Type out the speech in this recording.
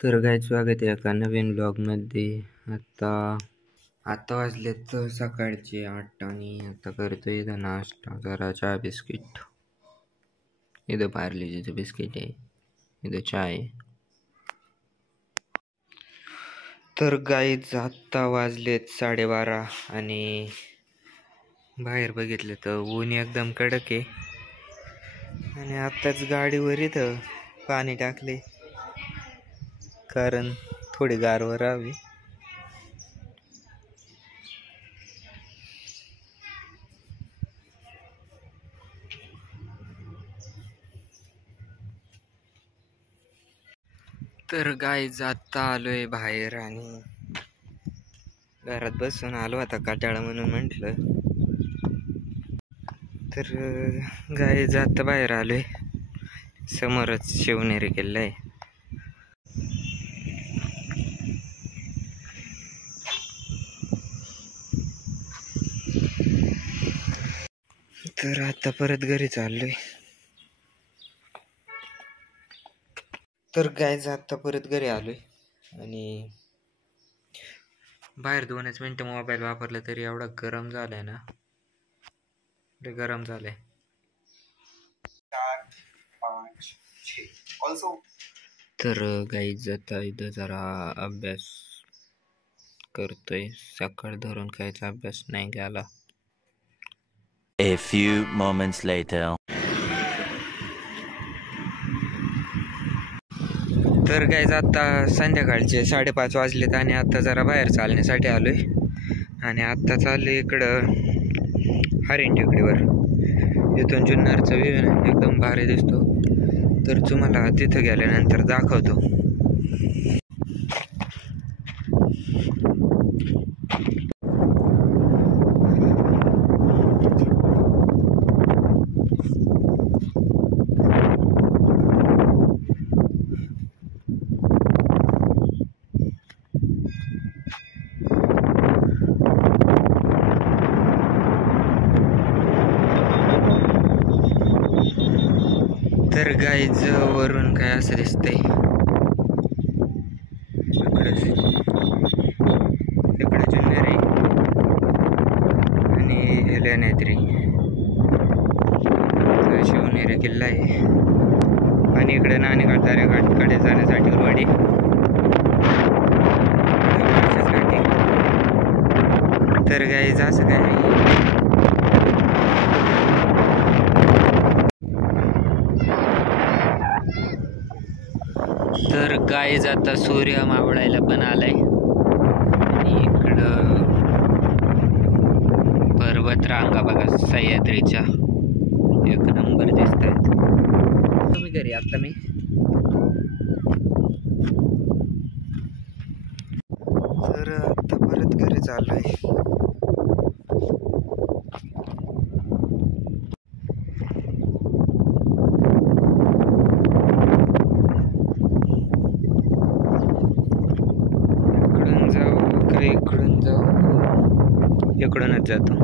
तर काय स्वागत आहे एका नवीन ब्लॉगमध्ये. आता आता वाजलेत सकाळचे 8 आणि आता करतोय इथं नाश्ता. जरा चहा बिस्किट, इथं पार्लेजीचं बिस्किट आहे, इथं चहा आहे. तर गाईच आत्ता वाजलेत 12:30 आणि बाहेर बघितलं तर ऊन एकदम कडक आहे. आणि आत्ताच गाडीवर इथं पाणी टाकले कारण थोडी गारवा राहावी. तर गाईज आत्ता आलोय बाहेर आणि घरात बसून आलो आता काटाळा म्हणून म्हटलं. तर गाईज आत्ता बाहेर आलोय, समोरच शिवनेरी किल्ला आहे. तर आता परत घरी चाललोय. तर गाईज आत्ता परत घरी आलोय आणि बाहेर 2च मिनिटं मोबाईल वापरला तरी एवढा गरम झालाय ना, गरम झालंय. तर गाईज आता इथं जरा अभ्यास करतोय. सकाळ धरून काहीच अभ्यास नाही केला. A few moments later. तर गाईज आता संध्याकाळचे 5:30 वाजलेत आणि आता जरा बाहेर चालण्यासाठी आलोय. आणि आत्ता चाललोय इकडं हरिण टेकडीवर. इथून जुन्नरचा व्ह्यू एकदम भारी दिसतो, तर तुम्हाला तिथं गेल्यानंतर दाखवतो. तर गाईज वरून काय असं दिसतंय, इकडे जुन्नरी आणि लेण्याद्री शिवनेरी किल्ला आहे. आणि इकडे नाणेघाट दर्याघाटकडे जाण्यासाठी रोड आहे. तर गाईज असं काय तर गाईज आता सूर्य मावळायला पण आलाय आणि इकडं पर्वत रांगा बघा सह्याद्रीच्या एक नंबर दिसत आहेत. तुम्ही घरी आता मी तर आता परत घरी चाललोय. इकडून जाऊ, इकडूनच जातो.